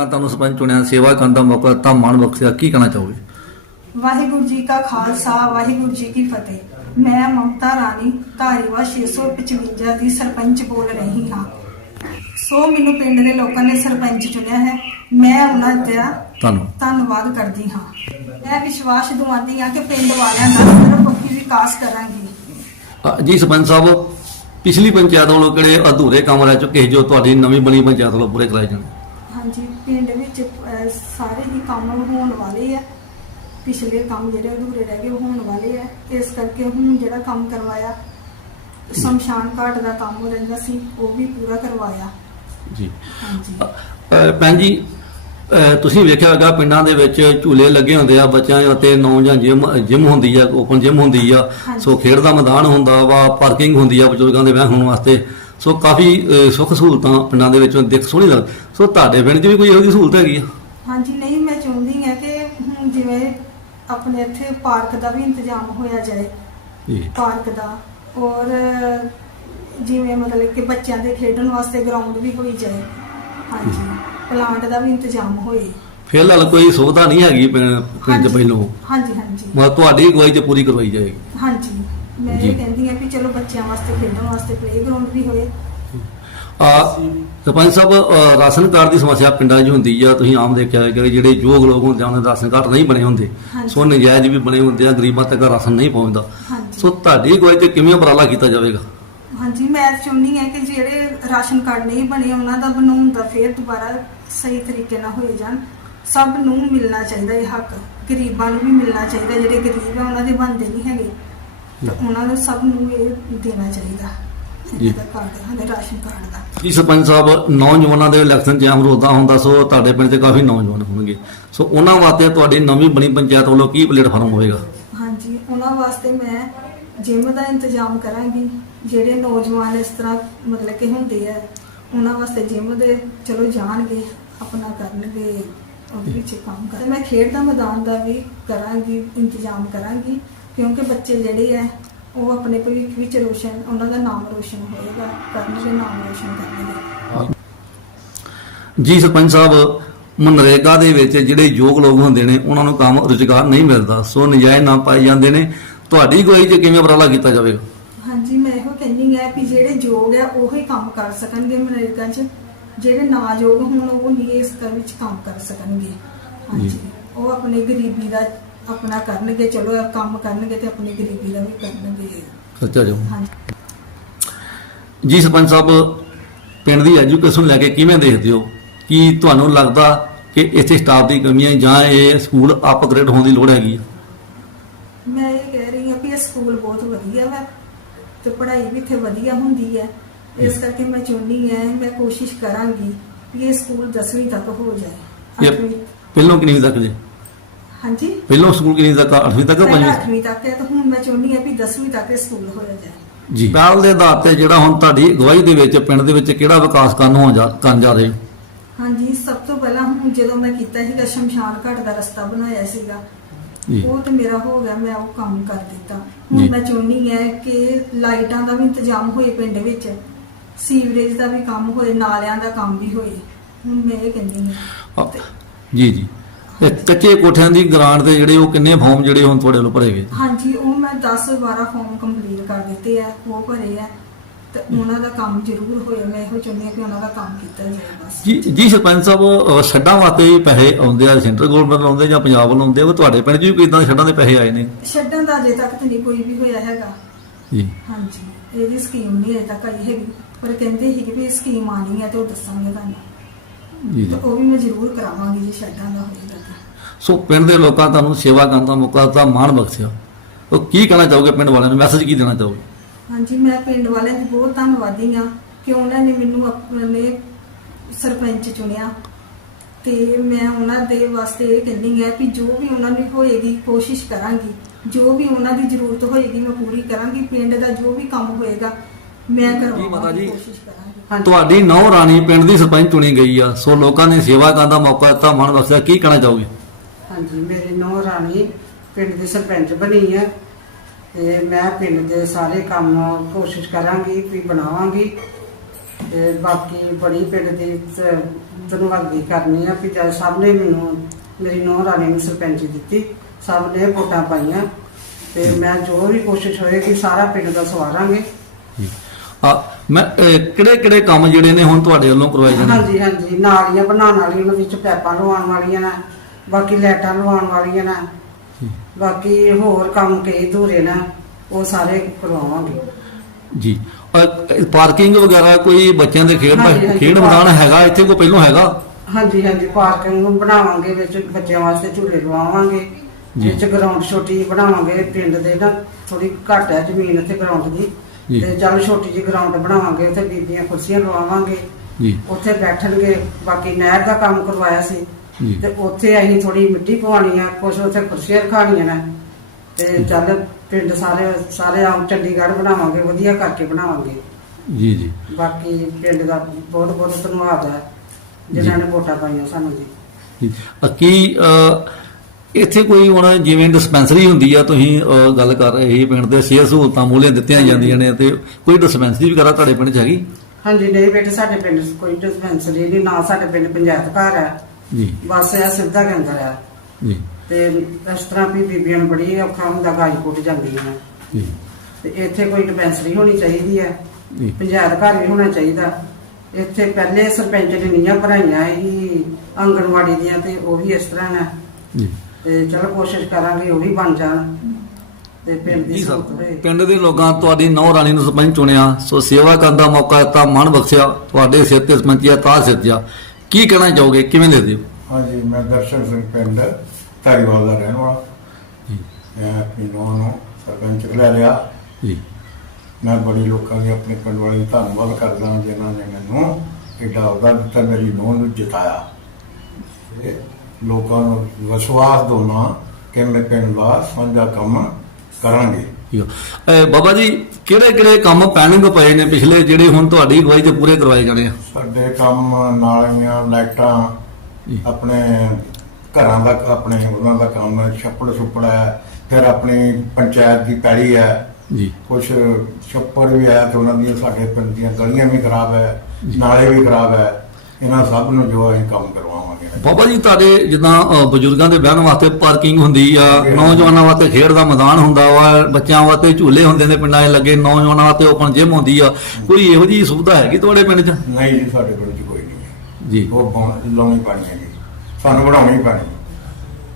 ਲੋਕਾਂ ਤੁਹਾਨੂੰ ਸਰਪੰਚ ਚੁਣਿਆ ਸੇਵਾ ਕਰਨ ਦਾ ਮੌਕਾ ਦਿੱਤਾ ਮਾਣ ਬਖਸ਼ਿਆ ਕੀ ਕਹਿਣਾ ਚਾਹੋਗੇ? ਵਾਹਿਗੁਰੂ ਜੀ ਕਾ ਖਾਲਸਾ ਵਾਹਿਗੁਰੂ ਜੀ ਕੀ ਫਤਿਹ। ਮੈਂ ਮਮਤਾ ਰਾਣੀ ਧਾਰੀਵਾਲ 655 ਦੀ ਸਰਪੰਚ ਬੋਲ ਰਹੀ ਹਾਂ। ਸੋ ਮੈਨੂੰ ਪਿੰਡ ਦੇ ਲੋਕਾਂ ਨੇ ਸਰਪੰਚ ਚੁਣਿਆ ਹੈ। ਮੈਂ ਉਹਨਾਂ ਦਾ ਤੁਹਾਨੂੰ ਧੰਨਵਾਦ ਕਰਦੀ ਹਾਂ। ਮੈਂ ਵਿਸ਼ਵਾਸ ਦਿਵਾਉਂਦੀ ਹਾਂ ਕਿ ਪਿੰਡ ਵਾਲਿਆਂ ਦਾ ਸਰਬ ਵਿਕਾਸ ਕਰਾਂਗੀ। ਜੀ ਸਰਪੰਚ ਸਾਹਿਬ ਪਿਛਲੀ ਪੰਚਾਇਤ ਵੱਲੋਂ ਕਿਹੜੇ ਅਧੂਰੇ ਕੰਮ ਰਹਿ ਚੁੱਕੇ ਜੋ ਤੁਹਾਡੀ ਨਵੀਂ ਬਣੀ ਪੰਚਾਇਤ ਵੱਲੋਂ ਪੂਰੇ ਕਰਾਏ ਜਾਣ ਹਾਂਜੀ ਪਿੰਡ ਵਿੱਚ ਅਹ, ਸਾਰੇ ਹੀ ਕੰਮ ਹੋਣ ਵਾਲੇ ਆ। ਪਿਛਲੇ ਕੰਮ ਜਿਹੜੇ ਅਧੂਰੇ ਰਹਿ ਗਏ ਉਹ ਹੋਣ ਵਾਲੇ ਆ। ਇਸ ਕਰਕੇ ਹੁਣ ਜਿਹੜਾ ਕੰਮ ਕਰਵਾਇਆ ਸ਼ਮਸ਼ਾਨ ਘਾਟ ਦਾ ਕੰਮ ਰਹਿੰਦਾ ਸੀ ਉਹ ਵੀ ਪੂਰਾ ਕਰਵਾਇਆ। ਜੀ। ਹਾਂਜੀ। ਭੈਣ ਜੀ ਤੁਸੀਂ ਵੇਖਿਆ ਹੋਗਾ ਪਿੰਡਾਂ ਦੇ ਵਿੱਚ ਝੂਲੇ ਲੱਗੇ ਹੁੰਦੇ ਆ ਬੱਚਿਆਂ ਅਤੇ ਨੌਜਵਾਨ ਜਿਮ ਜਿਮ ਹੁੰਦੀ ਆ ਓਪਨ ਜਿਮ ਹੁੰਦੀ ਆ। ਹਾਂਜੀ। ਸੋ ਖੇਡ ਦਾ ਮੈਦਾਨ ਹੁੰਦਾ ਵਾ ਪਾਰਕਿੰਗ ਹੁੰਦੀ ਆ ਬਜ਼ੁਰਗਾਂ ਦੇ ਵਿਆਹ ਹੋਣ ਵਾਸਤੇ। ਸੋ ਕਾਫੀ ਅ, ਸੁੱਖ ਸਹੂਲਤਾਂ ਪਿੰਡਾਂ ਦੇ ਵਿੱਚ ਦਿਖ ਸੋਹਣੀ ਲੱਗ ਸੋ ਤੁਹਾਡੇ ਪਿੰਡ 'ਚ ਵੀ ਕੋਈ ਇਹੋ ਜਿਹੀ ਸਹੂਲਤ ਹੈਗੀ ਆ? ਹਾਂਜੀ ਨਹੀਂ ਮੈਂ ਚਾਹੁੰਦੀ ਹਾਂ ਕਿ ਹੁਣ ਜਿਵੇਂ ਆਪਣੇ ਇੱਥੇ ਪਾਰਕ ਦਾ ਵੀ ਇੰਤਜ਼ਾਮ ਹੋਇਆ ਜਾਏ। ਜੀ। ਪਾਰਕ ਦਾ। ਔਰ ਜਿਵੇਂ ਮਤਲਬ ਕਿ ਬੱਚਿਆਂ ਦੇ ਖੇਡਣ ਵਾਸਤੇ ਗਰਾਊਂਡ ਵੀ ਹੋਈ ਜਾਏ। ਹਾਂਜੀ ਪਲਾਂਟ ਦਾ ਵੀ ਇੰਤਜ਼ਾਮ ਹੋਏ। ਫਿਲਹਾਲ ਕੋਈ ਸੁਵਿਧਾ ਨਹੀਂ ਹੈਗੀ ਪਿੰਡ ਪਿੰਡ 'ਚ ਹਾਂਜੀ। ਪਹਿਲੋਂ। ਹਾਂਜੀ ਹਾਂਜੀ। ਮਤਲਬ ਤੁਹਾਡੀ ਅਗਵਾਈ 'ਚ ਪੂਰੀ ਕਰਵਾਈ ਜਾਏਗੀ। ਹਾਂਜੀ। ਮੈਂ ਜੀ। ਇਹ ਕਹਿੰਦੀ ਹਾਂ ਕਿ ਚਲੋ ਬੱਚਿਆਂ ਵਾਸਤੇ ਖੇਡਣ ਵਾਸਤੇ ਪਲੇਗਰਾਉਂਡ ਵੀ ਹੋਏ। ਆ ਸਰਪੰਚ ਸਾਹਿਬ ਅ, ਰਾਸ਼ਨ ਕਾਰਡ ਦੀ ਸਮੱਸਿਆ ਪਿੰਡਾਂ 'ਚ ਹੁੰਦੀ ਆ। ਤੁਸੀਂ ਆਮ ਦੇਖਿਆ ਹੋਏਗਾ ਕਿ ਜਿਹੜੇ ਯੋਗ ਲੋਕ ਹੁੰਦੇ ਆ ਉਹਨਾਂ ਦੇ ਰਾਸ਼ਨ ਕਾਰਡ ਨਹੀਂ ਬਣੇ ਹੁੰਦੇ। ਹਾਂਜੀ। ਸੋ ਨਜਾਇਜ਼ ਵੀ ਬਣੇ ਹੁੰਦੇ ਆ ਗਰੀਬਾਂ ਤੱਕ ਰਾਸ਼ਨ ਨਹੀਂ ਪਹੁੰਚਦਾ। ਹਾਂਜੀ। ਸੋ ਤੁਹਾਡੀ ਅਗਵਾਈ 'ਚ ਕਿਵੇਂ ਉਪਰਾਲਾ ਕੀਤਾ ਜਾਵੇਗਾ? ਹਾਂਜੀ ਮੈਂ ਚਾਹੁੰਦੀ ਹਾਂ ਕਿ ਜਿਹੜੇ ਰਾਸ਼ਨ ਕਾਰਡ ਨਹੀਂ ਬਣੇ ਉਹਨਾਂ ਦਾ ਬਣਾਉਣ ਦਾ ਫੇਰ ਦੁਬਾਰਾ ਸਹੀ ਤਰੀਕੇ ਨਾਲ ਹੋਏ ਜਾਣ। ਸਭ ਨੂੰ ਮਿਲਣਾ ਚਾਹੀਦਾ ਇਹ ਹੱਕ। ਗਰੀਬਾਂ ਨੂੰ ਵੀ ਮਿਲਣਾ ਚਾਹੀਦਾ ਜਿਹੜੇ ਗਰੀਬ ਆ ਉਹਨਾਂ ਦੇ ਬਣਦੇ ਨਹੀਂ ਹੈਗੇ। ਤਾਂ ਉਹਨਾਂ ਨੂੰ ਸਭ ਨੂੰ ਇਹ ਦੇਣਾ ਚਾਹੀਦਾ। ਜੀ। ਇਹਨਾਂ ਦਾ ਕਾਰਡ ਹਲੇ ਰਾਸ਼ਨ ਕਾਰਡ ਦਾ। ਜੀ ਸਰਪੰਚ ਸਾਹਿਬ ਨੌਜਵਾਨਾਂ ਦੇ ਇਲੈਕਸ਼ਨ 'ਚ ਆਮ ਰੋਦਾ ਹੁੰਦਾ ਸੋ ਤੁਹਾਡੇ ਪਿੰਡ 'ਚ ਕਾਫੀ ਨੌਜਵਾਨ ਹੋਣਗੇ। ਸੋ ਉਹਨਾਂ ਵਾਸਤੇ ਤੁਹਾਡੀ ਨਵੀਂ ਬਣੀ ਪੰਚਾਇਤ ਵੱਲੋਂ ਕੀ ਪਲੇਟਫਾਰਮ ਹੋਵੇਗਾ? ਹਾਂਜੀ ਉਹਨਾਂ ਵਾਸਤੇ ਮੈਂ ਜਿਮ ਦਾ ਇੰਤਜ਼ਾਮ ਕਰਾਂਗੀ। ਜਿਹੜੇ ਨੌਜਵਾਨ ਇਸ ਤਰ੍ਹਾਂ ਮਤਲਬ ਕਿ ਹੁੰਦੇ ਆ ਉਹਨਾਂ ਵਾਸਤੇ ਜਿਮ ਦੇ ਚਲੋ ਜਾਣਗੇ ਆਪਣਾ ਕਰਨਗੇ ਉਹਦੇ ਵਿੱਚ ਕੰਮ ਕਰ ਮੈਂ ਖੇਡ ਦਾ ਮੈਦਾਨ ਦਾ ਵੀ ਕਰਾਂਗੀ ਇੰਤਜ਼ਾਮ ਕਰਾਂਗੀ। ਕਿਉਂਕਿ ਬੱਚੇ ਜਿਹੜੇ ਆ ਉਹ ਆਪਣੇ ਭਵਿੱਖ ਵਿੱਚ ਰੋਸ਼ਨ ਉਹਨਾਂ ਦਾ ਨਾਮ ਰੋਸ਼ਨ ਹੋਏਗਾ ਕਰਨਗੇ ਨਾਮ ਰੋਸ਼ਨ ਕਰਨਗੇ। ਜੀ ਸਰਪੰਚ ਸਾਹਿਬ ਮਨਰੇਗਾ ਦੇ ਵਿੱਚ ਜਿਹੜੇ ਯੋਗ ਲੋਕ ਹੁੰਦੇ ਨੇ ਉਹਨਾਂ ਨੂੰ ਕੰਮ ਰੁਜ਼ਗਾਰ ਨਹੀਂ ਮਿਲਦਾ। ਸੋ ਨਜਾਇਜ਼ ਨਾ ਪਾਏ ਜਾਂਦੇ ਨੇ। ਤੁਹਾਡੀ ਅਗਵਾਈ 'ਚ ਕਿਵੇਂ ਉਪਰਾਲਾ ਕੀਤਾ ਜਾਵੇਗਾ? ਹਾਂਜੀ ਮੈਂ ਇਹੋ ਕਹਿੰਦੀ ਹਾਂ ਕਿ ਜਿਹੜੇ ਯੋਗ ਆ ਉਹ ਹੀ ਕੰਮ ਕਰ ਸਕਣਗੇ ਮਨਰੇਗਾ 'ਚ। ਜਿਹੜੇ ਨਾ ਯੋਗ ਹੋਣ ਉਹ ਨਹੀਂ ਇਸ ਕਰ ਵਿੱਚ ਕੰਮ ਕਰ ਸਕਣਗੇ। ਹਾਂਜੀ। ਉਹ ਆਪਣੀ ਗਰੀਬੀ ਦਾ ਆਪਣਾ ਕਰਨਗੇ ਚਲੋ ਇਹ ਕੰਮ ਕਰਨਗੇ ਤੇ ਆਪਣੀ ਗਰੀਬੀ ਦਾ ਵੀ ਕਰਨਗੇ। ਜਾਓ ਹਾਂਜੀ। ਜੀ ਸਰਪੰਚ ਸਾਹਿਬ ਪਿੰਡ ਦੀ ਐਜੂਕੇਸ਼ਨ ਲੈ ਕੇ ਕਿਵੇਂ ਦੇਖਦੇ ਹੋ? ਕੀ ਤੁਹਾਨੂੰ ਲੱਗਦਾ ਕਿ ਇੱਥੇ ਸਟਾਫ ਦੀ ਕਮੀ ਹੈ ਜਾਂ ਇਹ ਸਕੂਲ ਅਪਗ੍ਰੇਡ ਹੋਣ ਦੀ ਲੋੜ ਹੈਗੀ ਹੈ? ਮੈਂ ਇਹ ਕਹਿ ਰਹੀ ਹਾਂ ਕਿ ਇਹ ਸਕੂਲ ਬਹੁਤ ਵਧੀਆ ਵਾ ਤੇ ਪੜ੍ਹਾਈ ਵੀ ਇੱਥੇ ਵਧੀਆ ਹੁੰਦੀ ਹੈ। ਇਸ ਕਰਕੇ ਮੈਂ ਚਾਹੁੰਦੀ ਹਾਂ ਮੈਂ ਕੋਸ਼ਿਸ਼ ਕਰਾਂਗੀ ਕਿ ਇਹ ਸਕੂਲ 10ਵੀਂ ਤੱਕ ਹੋ ਜਾਏ। ਪਹਿਲੋਂ ਕਿੰਨੀ ਤੱਕ ਜੇ? ਹਾਂਜੀ? ਪਹਿਲੋਂ ਸਕੂਲ ਕਿੰਨੀ ਤੱਕ 8ਵੀਂ ਤੱਕ ਪਹਿਲਾਂ ਤੱਕ ਹੈ ਤਾਂ ਹੁਣ ਮੈਂ ਚਾਹੁੰਦੀ ਹਾਂ ਵੀ 10ਵੀਂ ਤੱਕ ਇਹ ਸਕੂਲ ਹੋਇਆ ਜਾਏ ਜੀ। ਪਹਿਲ ਦੇ ਆਧਾਰ ਤੇ ਜਿਹੜਾ ਹੁਣ ਤੁਹਾਡੀ ਅਗਵਾਈ ਦੇ ਵਿੱਚ ਪਿੰਡ ਦੇ ਵਿੱਚ ਕਿਹੜਾ ਵਿਕਾਸ ਕਰਨ ਹੋ ਜਾ ਕਰਨ ਜਾ ਰਹੇ? ਹੋ? ਹਾਂਜੀ ਸਭ ਤੋਂ ਪਹਿਲਾਂ ਹੁਣ ਜਦੋਂ ਮੈਂ ਕੀਤਾ ਸੀਗਾ ਸ਼ਮਸ਼ਾਨ ਘਾਟ ਦਾ ਰਸਤਾ ਬਣਾਇਆ ਸੀਗਾ ਜੀ। ਉਹ ਤੇ ਮੇਰਾ ਹੋ ਗਿਆ ਮੈਂ ਉਹ ਕੰਮ ਕਰ ਦਿੱਤਾ। ਜੀ। ਹੁਣ ਮੈਂ ਚਾਹੁੰਦੀ ਹਾਂ ਕਿ ਲਾਈਟਾਂ ਦਾ ਵੀ ਇੰਤਜ਼ਾਮ ਹੋਏ ਪਿੰਡ ਵਿੱਚ ਸੀਵਰੇਜ ਦਾ ਵੀ ਕੰਮ ਹੋਏ ਨਾਲਿਆਂ ਦਾ ਕੰਮ ਵੀ ਹੋਏ। ਹੁਣ ਮੈਂ ਇਹ ਕਹਿੰਦੀ ਹਾਂ। ਅ, ਜੀ ਜੀ। ਇਹ ਕੱਚੇ ਕੋਠਿਆਂ ਦੀ ਗ੍ਰਾਂਟ ਦੇ ਜਿਹੜੇ ਉਹ ਕਿੰਨੇ ਫਾਰਮ ਜਿਹੜੇ ਹੁਣ ਤੁਹਾਡੇ ਵੱਲੋਂ ਭਰੇ ਗਏ? ਹਾਂਜੀ ਉਹ ਮੈਂ 10 12 ਫਾਰਮ ਕੰਪਲੀਟ ਕਰ ਦਿੱਤੇ ਆ ਉਹ ਭਰੇ ਆ। ਤੇ ਉਹਨਾਂ ਦਾ ਕੰਮ ਜ਼ਰੂਰ ਹੋਏ ਮੈਂ ਇਹੋ ਚਾਹੁੰਦੀ ਹਾਂ ਕਿ ਉਹਨਾਂ ਦਾ ਕੰਮ ਕੀਤਾ ਜਾਏ ਬਸ। ਜੀ ਜੀ ਸਰਪੰਚ ਸਾਹਿਬ ਛੱਡਾਂ ਵਾਸਤੇ ਵੀ ਪੈਸੇ ਆਉਂਦੇ ਆ ਸੈਂਟਰ ਗਵਰਨਮੈਂਟ ਆਉਂਦੇ ਜਾਂ ਪੰਜਾਬ ਵੱਲੋਂ ਆਉਂਦੇ ਆ ਉਹ ਤੁਹਾਡੇ ਪਿੰਡ 'ਚ ਵੀ ਕੋਈ ਇਦਾਂ ਛੱਡਾਂ ਦੇ ਪੈਸੇ ਆਏ ਨੇ? ਛੱਡਣ ਦਾ ਅਜੇ ਤੱਕ ਤੇ ਨਹੀਂ ਕੋਈ ਵੀ ਹੋਇਆ ਹੈਗਾ। ਜੀ। ਹਾਂਜੀ ਇਹਦੀ ਸਕੀਮ ਨਹੀਂ ਅਜੇ ਤੱਕ ਆਈ ਹੈਗੀ। ਪਰ ਕਹਿੰਦੇ ਸੀ ਕਿ ਵੀ ਇਹ ਸਕੀਮ ਆਣੀ ਹੈ ਤੇ ਉਹ ਦੱਸਾਂਗੇ ਤੁਹਾਨੂੰ। ਜੀ। ਤੇ ਜੀ ਉਹ ਵੀ ਮੈਂ ਜ਼ਰੂਰ ਕਰਾਵਾਂਗੀ ਜੇ ਛੱਡਾਂ ਦਾ ਹੋਏਗਾ ਤਾਂ। ਸੋ ਪਿੰਡ ਦੇ ਲੋਕਾਂ ਤੁਹਾਨੂੰ ਸੇਵਾ ਕਰਨ ਦਾ ਮੌਕਾ ਦਿੱਤਾ ਮਾਣ ਬਖਸ਼ਿਆ ਉਹ ਕੀ ਕਹਿਣਾ ਚਾਹੋਗੇ ਪਿੰਡ ਵਾਲਿਆਂ ਨੂੰ? ਮੈਸੇਜ ਕੀ ਦੇਣਾ ਚਾਹੋਗੇ? ਹਾਂਜੀ ਮੈਂ ਪਿੰਡ ਵਾਲਿਆਂ ਦੀ ਬਹੁਤ ਧੰਨਵਾਦੀ ਹਾਂ ਕਿ ਉਹਨਾਂ ਨੇ ਮੈਨੂੰ ਆਪਣੇ ਸਰਪੰਚ ਚੁਣਿਆ ਤੇ ਮੈਂ ਉਹਨਾਂ ਦੇ ਵਾਸਤੇ ਇਹ ਕਹਿੰਦੀ ਹਾਂ ਕਿ ਜੋ ਵੀ ਉਹਨਾਂ ਨੂੰ ਹੋਏਗੀ ਕੋਸ਼ਿਸ਼ ਕਰਾਂਗੀ। ਜੋ ਵੀ ਉਹਨਾਂ ਦੀ ਜ਼ਰੂਰਤ ਹੋਏਗੀ ਮੈਂ ਪੂਰੀ ਕਰਾਂਗੀ। ਪਿੰਡ ਦਾ ਜੋ ਵੀ ਕੰਮ ਹੋਏਗਾ ਮੈਂ ਕਰਵਾਉਣ ਕੋਸ਼ਿਸ਼ ਕਰਾਂਗੀ। ਤੁਹਾਡੀ ਨੌ ਰਾਣੀ ਪਿੰਡ ਦੀ ਸਰਪੰਚ ਚੁਣੀ ਗਈ ਆ। ਸੋ ਲੋਕਾਂ ਨੇ ਸੇਵਾ ਕਰਨ ਦਾ ਮੌਕਾ ਦਿੱਤਾ ਮਾਣ ਬਖਸ਼ਿਆ। ਕੀ ਕਹਿਣਾ ਚਾਹੋਗੇ? ਹਾਂਜੀ ਮੇਰੀ ਨੌ ਰਾਣੀ ਪਿੰਡ ਦੀ ਸਰਪੰਚ ਬਣੀ ਹੈ ਤੇ ਮੈਂ ਪਿੰਡ ਦੇ ਸਾਰੇ ਕੰਮ ਕੋਸ਼ਿਸ਼ ਕਰਾਂਗੀ ਵੀ ਬਣਾਵਾਂਗੀ ਤੇ ਬਾਕੀ ਬੜੀ ਪਿੰਡ ਦੀ ਧੰਨਵਾਦੀ ਕਰਨੀ ਆ ਵੀ ਜਦ ਸਭ ਨੇ ਮੈਨੂੰ ਮੇਰੀ ਨੂੰਹ ਰਾਣੀ ਨੂੰ ਸਰਪੰਚੀ ਦਿੱਤੀ ਸਭ ਨੇ ਵੋਟਾਂ ਪਾਈਆਂ ਤੇ ਮੈਂ ਜੋ ਵੀ ਕੋਸ਼ਿਸ਼ ਹੋਏਗੀ ਸਾਰਾ ਪਿੰਡ ਦਾ ਸਵਾਰਾਂਗੇ। ਆ ਮੈਂ ਕਿਹੜੇ ਕਿਹੜੇ ਕੰਮ ਜਿਹੜੇ ਨੇ ਹੁਣ ਤੁਹਾਡੇ ਵੱਲੋਂ ਕਰਵਾਏ ਜਾਣੇ? ਹਾਂਜੀ ਹਾਂਜੀ ਨਾਲੀਆਂ ਬਣਾਉਣ ਵਾਲੀਆਂ ਉਹਨਾਂ ਵਿੱਚ ਪੈਪਾਂ ਲਵਾਉਣ ਵਾਲੀਆਂ ਬਾਕੀ ਲਾਈਟਾਂ ਲਵਾਉਣ ਵਾਲੀਆਂ ਨੇ। ਬਾਕੀ ਹੋਰ ਕੰਮ ਕਈ ਅਧੂਰੇ ਨੇ ਉਹ ਸਾਰੇ ਕਰਵਾਵਾਂਗੇ। ਜੀ। ਪਾਰਕਿੰਗ ਵਗੈਰਾ ਕੋਈ ਬੱਚਿਆਂ ਦੇ ਖੇਡ ਹਾਂਜੀ, ਹਾਂਜੀ, ਖੇਡ ਮੈਦਾਨ ਹੈਗਾ ਇੱਥੇ ਕੋਈ ਪਹਿਲੋਂ ਹੈਗਾ? ਹਾਂਜੀ ਹਾਂਜੀ ਪਾਰਕਿੰਗ ਬਣਾਵਾਂਗੇ ਵਿੱਚ ਬੱਚਿਆਂ ਵਾਸਤੇ ਝੂਲੇ ਲਵਾਵਾਂਗੇ। ਜੀ। ਵਿੱਚ ਗਰਾਊਂਡ ਛੋਟੀ ਬਣਾਵਾਂਗੇ ਪਿੰਡ ਦੇ ਨਾ ਥੋੜੀ ਘੱਟ ਹੈ ਜ਼ਮੀਨ ਇੱਥੇ ਗਰਾਊਂਡ ਦੀ। ਜੀ। ਤੇ ਚੱਲ ਛੋਟੀ ਜਿਹੀ ਗਰਾਊਂਡ ਬਣਾਵਾਂਗੇ ਉੱਥੇ ਬੀਬੀਆਂ ਕੁਰਸੀਆਂ ਲਵਾਵਾਂਗੇ। ਜੀ। ਉੱਥੇ ਬੈਠਣਗੇ ਬਾਕੀ ਨਹਿਰ ਦਾ ਕੰਮ ਕਰਵਾਇਆ ਸੀ। ਜੀ ਤੇ ਉੱਥੇ ਅਸੀਂ ਥੋੜੀ ਮਿੱਟੀ ਪਵਾਉਣੀ ਆ ਕੁਝ ਉੱਥੇ ਕੁਰਸੀਆਂ ਰਖਾਣੀਆਂ ਨੇ। ਤੇ ਚੱਲ ਪਿੰਡ ਸਾਰੇ ਸਾਰੇ ਆਮ ਚੰਡੀਗੜ੍ਹ ਬਣਾਵਾਂਗੇ ਵਧੀਆ ਕਰਕੇ ਬਣਾਵਾਂਗੇ। ਜੀ ਜੀ। ਬਾਕੀ ਪਿੰਡ ਦਾ ਬਹੁਤ ਬਹੁਤ ਧੰਨਵਾਦ ਹੈ ਜਿਨ੍ਹਾਂ ਨੇ ਵੋਟਾਂ ਪਾਈਆਂ ਸਾਨੂੰ ਜੀ। ਜੀ। ਅ, ਕੀ ਅ, ਇੱਥੇ ਕੋਈ ਹੁਣ ਜਿਵੇਂ ਡਿਸਪੈਂਸਰੀ ਹੁੰਦੀ ਆ ਤੁਸੀਂ ਅ, ਗੱਲ ਕਰ ਰਹੇ ਪਿੰਡ ਦੇ ਸਿਹਤ ਸਹੂਲਤਾਂ ਮੂਹਲੇ ਦਿੱਤੀਆਂ ਜਾਂਦੀਆਂ ਨੇ ਤੇ ਕੋਈ ਡਿਸਪੈਂਸਰੀ ਵਗੈਰਾ ਤੁਹਾਡੇ ਪਿੰਡ 'ਚ ਹੈਗੀ? ਹਾਂਜੀ ਨਹੀਂ ਬੇਟੇ ਸਾਡੇ ਪਿੰਡ ਕੋਈ ਡਿਸਪੈਂਸਰੀ ਨਹੀਂ ਨਾ ਸਾਡੇ ਪਿੰਡ ਪੰਚਾਇਤ ਘਰ ਹੈ। ਜੀ। ਬਸ ਇਹ ਸਿੱਧਾ ਕੇਂਦਰ ਹੈ ਜੀ। ਤੇ ਇਸ ਤਰ੍ਹਾਂ ਵੀ ਬੀਬੀਆਂ ਨੂੰ ਬੜੀ ਔਖਾ ਹੁੰਦਾ ਗਾਜੀਪੁਰ ਜਾਂਦੀਆਂ ਨੇ ਜੀ। ਤੇ ਇੱਥੇ ਕੋਈ ਡਿਸਪੈਂਸਰੀ ਹੋਣੀ ਚਾਹੀਦੀ ਹੈ ਜੀ। ਪੰਚਾਇਤ ਘਰ ਵੀ ਹੋਣਾ ਚਾਹੀਦਾ। ਇੱਥੇ ਪਹਿਲੇ ਸਰਪੰਚ ਨੇ ਨੀਆਂ ਭਰਾਈਆਂ ਸੀ ਆਂਗਣਵਾੜੀ ਦੀਆਂ ਤੇ ਉਹ ਵੀ ਇਸ ਤਰ੍ਹਾਂ ਨੇ। ਜੀ। ਤੇ ਚਲੋ ਕੋਸ਼ਿਸ਼ ਕਰਾਂਗੇ ਉਹ ਵੀ ਬਣ ਜਾਣ। ਤੇ ਪਿੰਡ ਦੀ ਜੀ ਸਰ। ਸਹੂਲਤ ਹੋਏ ਪਿੰਡ ਦੇ ਲੋਕਾਂ ਤੁਹਾਡੀ ਨੌ ਰਾਣੀ ਨੂੰ ਸਰਪੰਚ ਚੁਣਿਆ। ਸੋ ਸੇਵਾ ਕਰਨ ਦਾ ਮੌਕਾ ਦਿੱਤਾ ਮਨ ਬਖਸ਼ਿਆ। ਤੁਹਾਡੇ ਸਿਰ ਤੇ ਸਰਪੰਚੀਆ ਤਾਂ ਸਿਰਜਿਆ। ਕੀ ਕਹਿਣਾ ਚਾਹੋਗੇ? ਕਿਵੇਂ ਦੇ ਦਿਓ? ਹਾਂਜੀ ਮੈਂ ਦਰਸ਼ਨ ਸਿੰਘ ਪਿੰਡ ਧਾਰੀਵਾਲ ਦਾ ਰਹਿਣ ਵਾਲਾ। ਜੀ। ਮੈਂ ਆਪਣੀ ਨੂੰਹ ਨੂੰ ਸਰਪੰਚ ਲੈ ਲਿਆ। ਜੀ। ਮੈਂ ਬੜੀ ਲੋਕਾਂ ਦੇ ਆਪਣੇ ਪਿੰਡ ਵਾਲੇ ਦਾ ਧੰਨਵਾਦ ਕਰਦਾ ਜਿਨ੍ਹਾਂ ਨੇ ਮੈਨੂੰ ਏਡਾ ਅਹੁਦਾ ਦਿੱਤਾ ਮੇਰੀ ਨੂੰਹ ਨੂੰ ਜਿਤਾਇਆ। ਤੇ ਲੋਕਾਂ ਨੂੰ ਵਿਸ਼ਵਾਸ ਦੋਨਾ ਕਿ ਮੈਂ ਪਿੰਡ ਦਾ ਸਾਂਝਾ ਕੰਮ ਕਰਾਂਗੇ। ਬਾਬਾ ਜੀ ਕਿਹੜੇ ਕਿਹੜੇ ਕੰਮ ਪੈਂਡਿੰਗ ਪਏ ਨੇ ਪਿਛਲੇ ਜਿਹੜੇ ਹੁਣ ਤੁਹਾਡੀ ਅਗਵਾਈ ਤੇ ਪੂਰੇ ਕਰਵਾਏ ਜਾਣੇ ਆ? ਸਾਡੇ ਕੰਮ ਨਾਲੀਆਂ ਲਾਈਟਾਂ। ਆਪਣੇ ਘਰਾਂ ਦਾ ਆਪਣੇ ਉਹਨਾਂ ਦਾ ਕੰਮ ਛੱਪੜ ਛੁੱਪੜ ਹੈ ਫਿਰ ਆਪਣੀ ਪੰਚਾਇਤ ਦੀ ਪੈੜੀ ਹੈ। ਜੀ। ਕੁਝ ਛੱਪੜ ਵੀ ਹੈ ਤੇ ਉਹਨਾਂ ਦੀਆਂ ਸਾਡੇ ਪਿੰਡ ਦੀਆਂ ਗਲੀਆਂ ਵੀ ਖਰਾਬ ਹੈ ਨਾਲੇ ਵੀ ਖਰਾਬ ਹੈ। ਇਹਨਾਂ ਸਭ ਨੂੰ ਜੋ ਅਸੀਂ ਕੰਮ ਕਰਵਾਵਾਂਗੇ ਬਾਬਾ ਜੀ ਤੁਹਾਡੇ ਜਿੱਦਾਂ ਬਜ਼ੁਰਗਾਂ ਦੇ ਬਹਿਣ ਵਾਸਤੇ ਪਾਰਕਿੰਗ ਹੁੰਦੀ ਆ ਨੌਜਵਾਨਾਂ ਵਾਸਤੇ ਖੇਡ ਦਾ ਮੈਦਾਨ ਹੁੰਦਾ ਵਾ ਬੱਚਿਆਂ ਵਾਸਤੇ ਝੂਲੇ ਹੁੰਦੇ ਨੇ ਪਿੰਡਾਂ 'ਚ ਲੱਗੇ ਨੌਜਵਾਨਾਂ ਵਾਸਤੇ ਓਪਨ ਜਿਮ ਹੁੰਦੀ ਆ। ਕੋਈ ਇਹੋ ਜਿਹੀ ਸੁਵਿਧਾ ਹੈਗੀ ਤੁਹਾਡੇ ਪਿੰਡ 'ਚ? ਨਹੀਂ ਜੀ ਸਾਡੇ 'ਚ ਕੋਈ ਨਹੀਂ ਹੈ। ਜੀ। ਉਹ ਬਣ- ਲਾਉਣੀ ਪੈਣੀ ਹੈ ਜੀ ਸਾਨੂੰ ਬਣਾਉਣੀ ਪੈਣੀ।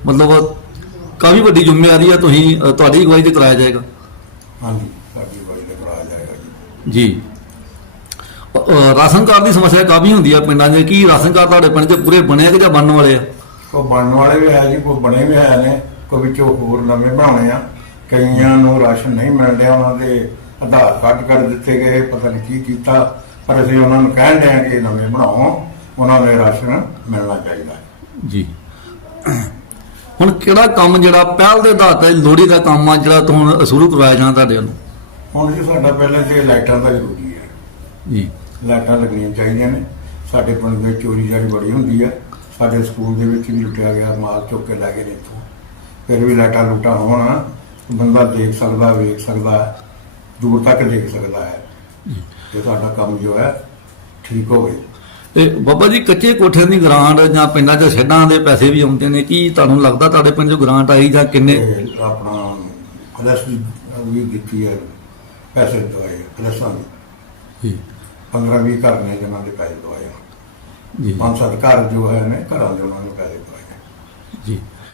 ਮਤਲਬ ਕਾਫੀ ਵੱਡੀ ਜ਼ਿੰਮੇਵਾਰੀ ਆ ਤੁਸੀਂ ਤੁਹਾਡੀ ਅਗਵਾਈ ਤੇ ਕਰਾਇਆ ਜਾਏਗਾ। ਹਾਂਜੀ ਸਾਡੀ ਵਾਰੀ ਤੇ ਕਰਾਇਆ ਜਾਏਗਾ ਜੀ। ਜੀ। ਰਾਸ਼ਨ ਕਾਰਡ ਦੀ ਸਮੱਸਿਆ ਕਾਫੀ ਹੁੰਦੀ ਆ ਪਿੰਡਾਂ 'ਚ ਕੀ ਰਾਸ਼ਨ ਕਾਰਡ ਤੁਹਾਡੇ ਪਿੰਡ 'ਚ ਪੂਰੇ ਬਣੇ ਆ ਕਿ ਜਾਂ ਬਣਨ ਵਾਲੇ ਆ? ਕੋਈ ਬਣਨ ਵਾਲੇ ਵੀ ਹੈ ਜੀ ਕੋਈ ਬਣੇ ਵੀ ਹੈ ਨੇ ਕੋਈ ਵਿੱਚੋਂ ਹੋਰ ਨਵੇਂ ਬਣਾਉਣੇ ਆ। ਕਈਆਂ ਨੂੰ ਰਾਸ਼ਨ ਨਹੀਂ ਮਿਲ ਰਿਹਾ ਉਹਨਾਂ ਦੇ ਆਧਾਰ ਕਾਰਡ ਕਰ ਦਿੱਤੇ ਗਏ ਪਤਾ ਨਹੀਂ ਕੀ ਕੀਤਾ ਪਰ ਅਸੀਂ ਉਹਨਾਂ ਨੂੰ ਕਹਿਣ ਡਏ ਹਾਂ ਕਿ ਨਵੇਂ ਬਣਾਓ ਉਹਨਾਂ ਨੂੰ ਰਾਸ਼ਨ ਮਿਲਣਾ ਚਾਹੀਦਾ। ਜੀ। ਹੁਣ ਕਿਹੜਾ ਕੰਮ ਜਿਹੜਾ ਪਹਿਲ ਦੇ ਆਧਾਰ ਤੇ ਲੋੜੀ ਦਾ ਕੰਮ ਆ ਜਿਹੜਾ ਤੁਹਾਨੂੰ ਸ਼ੁਰੂ ਕਰਵਾਇਆ ਜਾਣਾ ਤੁਹਾਡੇ ਵੱਲੋਂ? ਹੁਣ ਜੀ ਸਾਡਾ ਪਹਿਲੇ ਤੇ ਲਾਈਟਾਂ ਦਾ ਜ਼ਰੂਰੀ ਹੈ। ਜੀ। ਲਾਈਟਾਂ ਲੱਗਣੀਆਂ ਚਾਹੀਦੀਆਂ ਨੇ। ਸਾਡੇ ਪਿੰਡ ਦੇ ਚੋਰੀ ਜਾਰੀ ਬੜੀ ਹੁੰਦੀ ਹੈ ਸਾਡੇ ਸਕੂਲ ਦੇ ਵਿੱਚ ਵੀ ਲੁੱਟਿਆ ਗਿਆ ਮਾਲ ਚੁੱਕ ਕੇ ਲੈ ਗਏ ਨੇ ਇੱਥੋਂ। ਫਿਰ ਵੀ ਲਾਈਟਾਂ ਲੁੱਟਾਂ ਹੋਣ ਬੰਦਾ ਦੇਖ ਸਕਦਾ ਵੇਖ ਸਕਦਾ ਦੂਰ ਤੱਕ ਦੇਖ ਸਕਦਾ ਹੈ। ਤੇ ਸਾਡਾ ਕੰਮ ਜੋ ਹੈ ਠੀਕ ਹੋਵੇ ਤੇ ਬਾਬਾ ਜੀ ਕੱਚੇ ਕੋਠਿਆਂ ਦੀ ਗ੍ਰਾਂਟ ਜਾਂ ਪਿੰਡਾਂ 'ਚ ਛੱਡਾਂ ਦੇ ਪੈਸੇ ਵੀ ਆਉਂਦੇ ਨੇ ਕੀ ਤੁਹਾਨੂੰ ਲੱਗਦਾ ਤੁਹਾਡੇ ਪਿੰਡ 'ਚ ਗ੍ਰਾਂਟ ਆਈ ਜਾਂ ਕਿੰਨੇ? ਆਪਣਾ ਫਲੈਸ਼ ਵੀ ਦਿੱਤੀ ਹੈ ਪੈਸੇ ਦਵਾਏ ਫਲੈਸ਼ਾਂ ਦੀ। ਜੀ। 15 20 ਘਰ ਨੇ ਜਿਨ੍ਹਾਂ ਦੇ ਪੈਸੇ ਦਵਾਏ ਜੀ। ਪੰਜ ਸੱਤ ਘਰ ਜੋ ਹੈ ਨੇ ਘਰਾਂ ਦੇ ਉਹਨਾਂ ਨੂੰ ਪੈਸੇ ਦਵਾਏ ਜੀ।